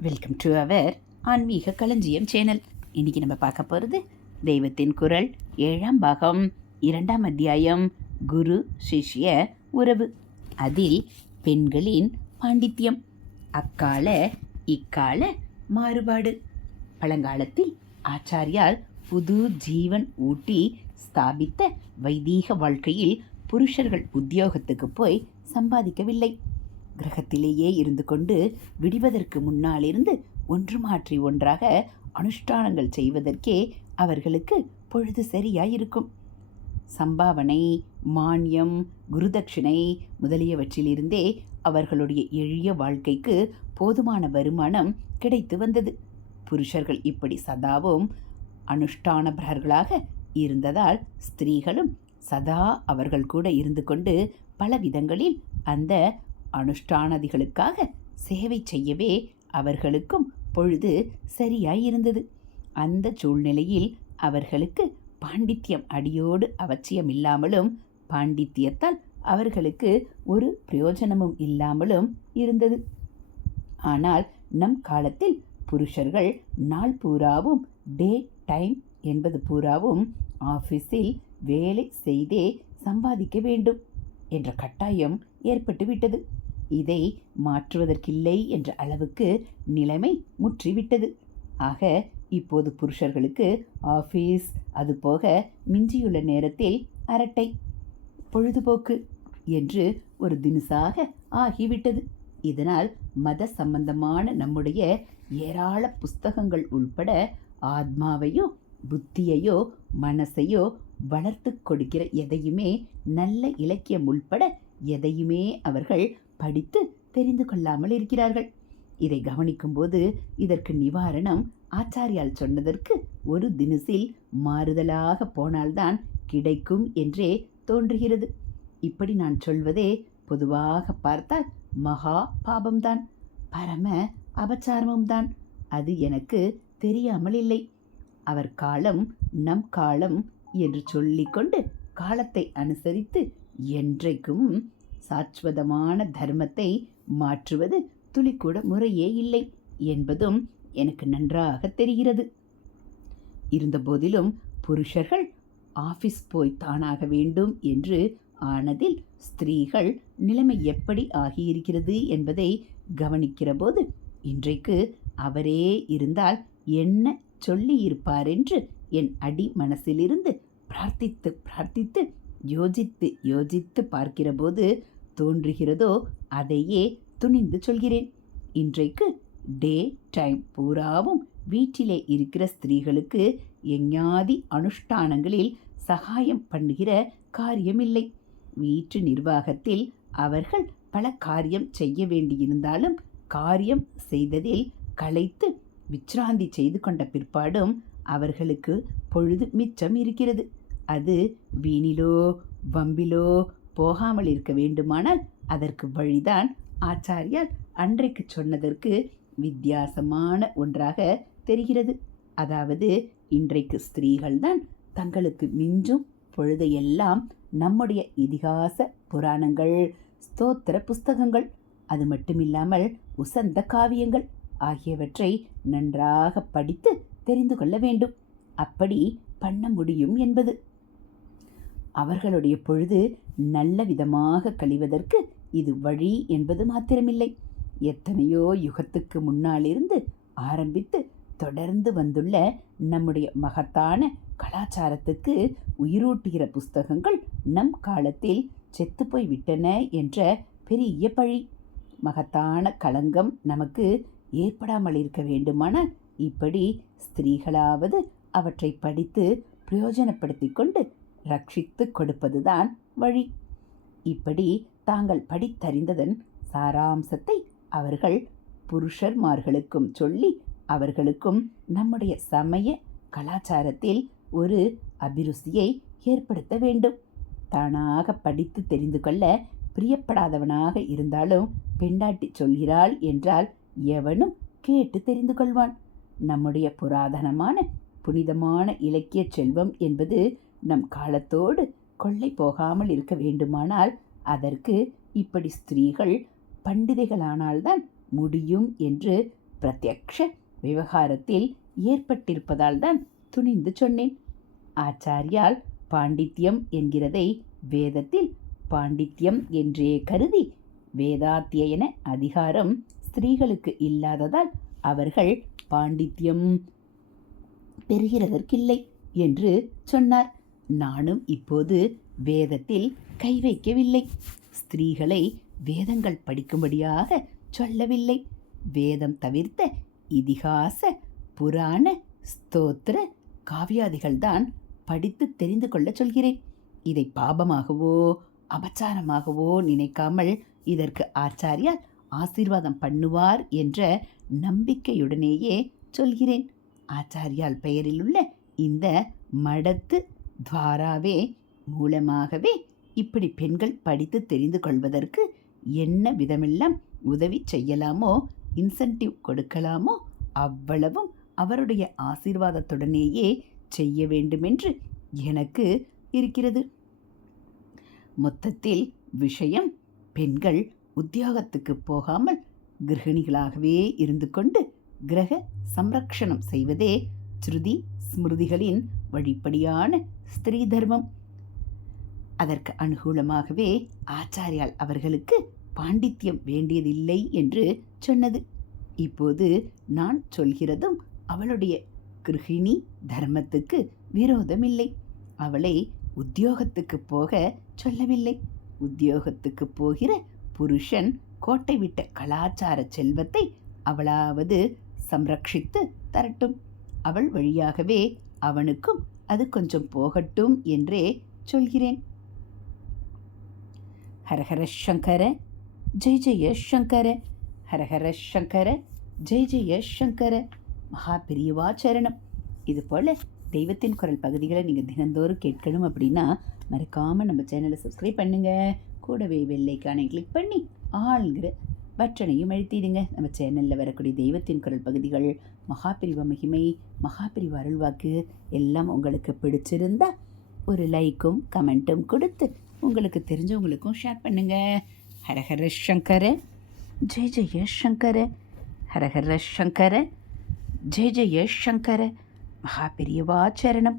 Welcome to our ஆன்மீக களஞ்சியம் channel இன்றைக்கி நம்ம பார்க்க போகிறது தெய்வத்தின் குரல் ஏழாம் பாகம் இரண்டாம் அத்தியாயம் குரு சிஷ்ய உறவு. அதில் பெண்களின் பாண்டித்யம் அக்கால இக்கால மாறுபாடு. பழங்காலத்தில் ஆச்சாரியால் புது ஜீவன் ஊட்டி ஸ்தாபித்த வைதீக வாழ்க்கையில் புருஷர்கள் உத்தியோகத்துக்கு போய் சம்பாதிக்கவில்லை. கிரகத்திலேயே இருந்து கொண்டு விடுவதற்கு முன்னாலிருந்து ஒன்று மாற்றி ஒன்றாக அனுஷ்டானங்கள் செய்வதற்கே அவர்களுக்கு பொழுது சரியாயிருக்கும். சம்பாவனை மானியம் குருதட்சிணை முதலியவற்றிலிருந்தே அவர்களுடைய எளிய வாழ்க்கைக்கு போதுமான வருமானம் கிடைத்து வந்தது. புருஷர்கள் இப்படி சதாவும் அனுஷ்டானபரர்களாக இருந்ததால் ஸ்திரீகளும் சதா அவர்கள் கூட இருந்து கொண்டு பல விதங்களில் அந்த அனுஷ்டானதிகளுக்காக சேவை செய்யவே அவர்களுக்கும் பொழுது சரியாயிருந்தது. அந்த சூழ்நிலையில் அவர்களுக்கு பாண்டித்யம் அடியோடு அவசியமில்லாமலும் பாண்டித்தியத்தால் அவர்களுக்கு ஒரு பிரயோஜனமும் இல்லாமலும் இருந்தது. ஆனால் நம் காலத்தில் புருஷர்கள் நாள் பூராவும் டே டைம் என்பது பூராவும் ஆஃபீஸில் வேலை செய்தே சம்பாதிக்க வேண்டும் என்ற கட்டாயம் ஏற்பட்டுவிட்டது. இதை மாற்றுவதற்கில்லை என்ற அளவுக்கு நிலைமை முற்றிவிட்டது. ஆக இப்போது புருஷர்களுக்கு ஆஃபீஸ் அதுபோக மிஞ்சியுள்ள நேரத்தில் அரட்டை பொழுதுபோக்கு என்று ஒரு தினுசாக ஆகிவிட்டது. இதனால் மத சம்பந்தமான நம்முடைய ஏராள புஸ்தகங்கள் உள்பட ஆத்மாவையோ புத்தியையோ மனசையோ வளர்த்து கொடுக்கிற எதையுமே நல்ல இலக்கியம் உள்பட எதையுமே அவர்கள் படித்து தெரிந்து கொள்ளாமல் இருக்கிறார்கள். இதை கவனிக்கும்போது இதற்கு நிவாரணம் ஆச்சாரியால் சொன்னதற்கு ஒரு தினசில் மாறுதலாக போனால்தான் கிடைக்கும் என்றே தோன்றுகிறது. இப்படி நான் சொல்வதே பொதுவாக பார்த்தால் மகா பாபம்தான் பரம அபச்சாரமும் தான் அது எனக்கு தெரியாமல் இல்லை. அவர் காலம் நம் காலம் என்று சொல்லிக்கொண்டு காலத்தை அனுசரித்து என்றைக்கும் சாஸ்வதமான தர்மத்தை மாற்றுவது துளிக்கூட முறையே இல்லை என்பதும் எனக்கு நன்றாக தெரிகிறது. இருந்தபோதிலும் புருஷர்கள் ஆஃபீஸ் போய் தானாக வேண்டும் என்று ஆனதில் ஸ்திரீகள் நிலைமை எப்படி ஆகியிருக்கிறது என்பதை கவனிக்கிறபோது இன்றைக்கு அவரே இருந்தால் என்ன சொல்லியிருப்பார் என்று என் அடி மனசிலிருந்து பிரார்த்தித்து பிரார்த்தித்து யோசித்து யோசித்து பார்க்கிறபோது தோன்றுகிறதோ அதையே துணிந்து சொல்கிறேன். இன்றைக்கு டே டைம் பூராவும் வீட்டிலே இருக்கிற ஸ்திரீகளுக்கு எஞ்ஞாதி அனுஷ்டானங்களில் சகாயம் பண்ணுகிற காரியமில்லை. வீட்டு நிர்வாகத்தில் அவர்கள் பல காரியம் செய்ய வேண்டியிருந்தாலும் காரியம் செய்ததில் களைத்து விச்ராந்தி செய்து கொண்ட பிற்பாடும் அவர்களுக்கு பொழுது மிச்சம் இருக்கிறது. அது வீணிலோ வம்பிலோ போகாமல் இருக்க வேண்டுமானால் அதற்கு வழிதான் ஆச்சாரியார் அன்றைக்கு சொன்னதற்கு வித்தியாசமான ஒன்றாக தெரிகிறது. அதாவது இன்றைக்கு ஸ்திரீகள்தான் தங்களுக்கு மிஞ்சும் பொழுதையெல்லாம் நம்முடைய இதிகாச புராணங்கள் ஸ்தோத்திர புஸ்தகங்கள் அது மட்டுமில்லாமல் உசந்த காவியங்கள் ஆகியவற்றை நன்றாக படித்து தெரிந்து கொள்ள வேண்டும். அப்படி பண்ண முடியும் என்பது அவர்களுடைய பொழுது நல்ல விதமாக கழிவதற்கு இது வழி என்பது மாத்திரமில்லை. எத்தனையோ யுகத்துக்கு முன்னாலிருந்து ஆரம்பித்து தொடர்ந்து வந்துள்ள நம்முடைய மகத்தான கலாச்சாரத்துக்கு உயிரூட்டுகிற புஸ்தகங்கள் நம் காலத்தில் செத்துப்போய் விட்டன என்ற பெரிய பழி. மகத்தான களங்கம் நமக்கு ஏற்படாமல் இருக்க வேண்டுமானால் இப்படி ஸ்திரீகளாவது அவற்றை படித்து பிரயோஜனப்படுத்தி கொண்டு ரட்சித்து கொடுப்பதுதான் வழி. இப்படி தாங்கள் படித்தறிந்ததன் சாராம்சத்தை அவர்கள் புருஷர்மார்களுக்கும் சொல்லி அவர்களுக்கும் நம்முடைய சமய கலாச்சாரத்தில் ஒரு அபிருசியை ஏற்படுத்த வேண்டும். தானாக படித்து தெரிந்து கொள்ள பிரியப்படாதவனாக இருந்தாலும் பெண்டாட்டி சொல்கிறாள் என்றால் எவனும் கேட்டு தெரிந்து கொள்வான். நம்முடைய புராதனமான புனிதமான இலக்கிய செல்வம் என்பது நம் காலத்தோடு கொள்ளை போகாமல் இருக்க வேண்டுமானால் அதற்கு இப்படி ஸ்திரீகள் பண்டிதைகளானால்தான் முடியும் என்று பிரத்யக்ஷ விவகாரத்தில் ஏற்பட்டிருப்பதால் தான் துணிந்து சொன்னேன். ஆச்சாரியால் பாண்டித்யம் என்கிறதை வேதத்தில் பாண்டித்யம் என்றே கருதி வேதாத்தியன அதிகாரம் ஸ்திரீகளுக்கு இல்லாததால் அவர்கள் பாண்டித்யம் பெறுகிறதற்கில்லை என்று சொன்னார். நானும் இப்போது வேதத்தில் கை வைக்கவில்லை. ஸ்திரீகளை வேதங்கள் படிக்கும்படியாக சொல்லவில்லை. வேதம் தவிர்த்த இதிகாச புராண ஸ்தோத்திர காவியாதிகள்தான் படித்து தெரிந்து கொள்ளச் சொல்கிறேன். இதை பாபமாகவோ அபச்சாரமாகவோ நினைக்காமல் இதற்கு ஆச்சாரியால் ஆசீர்வாதம் பண்ணுவார் என்ற நம்பிக்கையுடனேயே சொல்கிறேன். ஆச்சாரியால் பெயரில் உள்ள இந்த மடத்து துவாராவே மூலமாகவே இப்படி பெண்கள் படித்து தெரிந்து கொள்வதற்கு என்ன விதமெல்லாம் உதவி செய்யலாமோ இன்சென்டிவ் கொடுக்கலாமோ அவ்வளவும் அவருடைய ஆசீர்வாதத்துடனேயே செய்ய வேண்டுமென்று எனக்கு இருக்கிறது. மொத்தத்தில் விஷயம் பெண்கள் உத்தியோகத்துக்கு போகாமல் கிரகிணிகளாகவே இருந்து கொண்டு கிரக சம்ரக்ஷணம் செய்வதே ஸ்ருதி ஸ்மிருதிகளின் வழிப்படியான ஸ்திரீ தர்மம். அதற்கு அனுகூலமாகவே ஆச்சாரியால் அவர்களுக்கு பாண்டித்யம் வேண்டியதில்லை என்று சொன்னது. இப்போது நான் சொல்கிறதும் அவளுடைய கிருஹிணி தர்மத்துக்கு விரோதமில்லை. அவளை உத்தியோகத்துக்கு போக சொல்லவில்லை. உத்தியோகத்துக்கு போகிற புருஷன் கோட்டை விட்ட கலாச்சார செல்வத்தை அவளாவது சம்ரக்ஷித்து தரட்டும். அவள் வழியாகவே அவனுக்கும் அது கொஞ்சம் போகட்டும் என்றே சொல்கிறேன். ஹரஹர சங்கர ஜெய் ஜெய சங்கர ஹரஹர சங்கர ஜெய் ஜெய சங்கர. மகா பிரியவா சரணம். இது போல் தெய்வத்தின் குரல் பகுதிகளை நீங்கள் தினந்தோறும் கேட்கணும் அப்படின்னா மறக்காமல் நம்ம சேனலை சப்ஸ்கிரைப் பண்ணுங்கள் கூடவே வெள்ளைக்கானை கிளிக் பண்ணி ஆளுங்கிற பட்டனையும் அழுத்திடுங்க. நம்ம சேனலில் வரக்கூடிய தெய்வத்தின் குரல் பகுதிகள் மகாபிரிவ மகிமை மகாபிரிவ அருள்வாக்கு எல்லாம் உங்களுக்கு பிடிச்சிருந்தா ஒரு லைக்கும் கமெண்ட்டும் கொடுத்து உங்களுக்கு தெரிஞ்சவங்களுக்கும் ஷேர் பண்ணுங்கள் ஹரஹர சங்கர ஜெய ஜெய சங்கர ஹரஹர சங்கர ஜெய ஜெய சங்கர மகாபெரியவா சரணம்.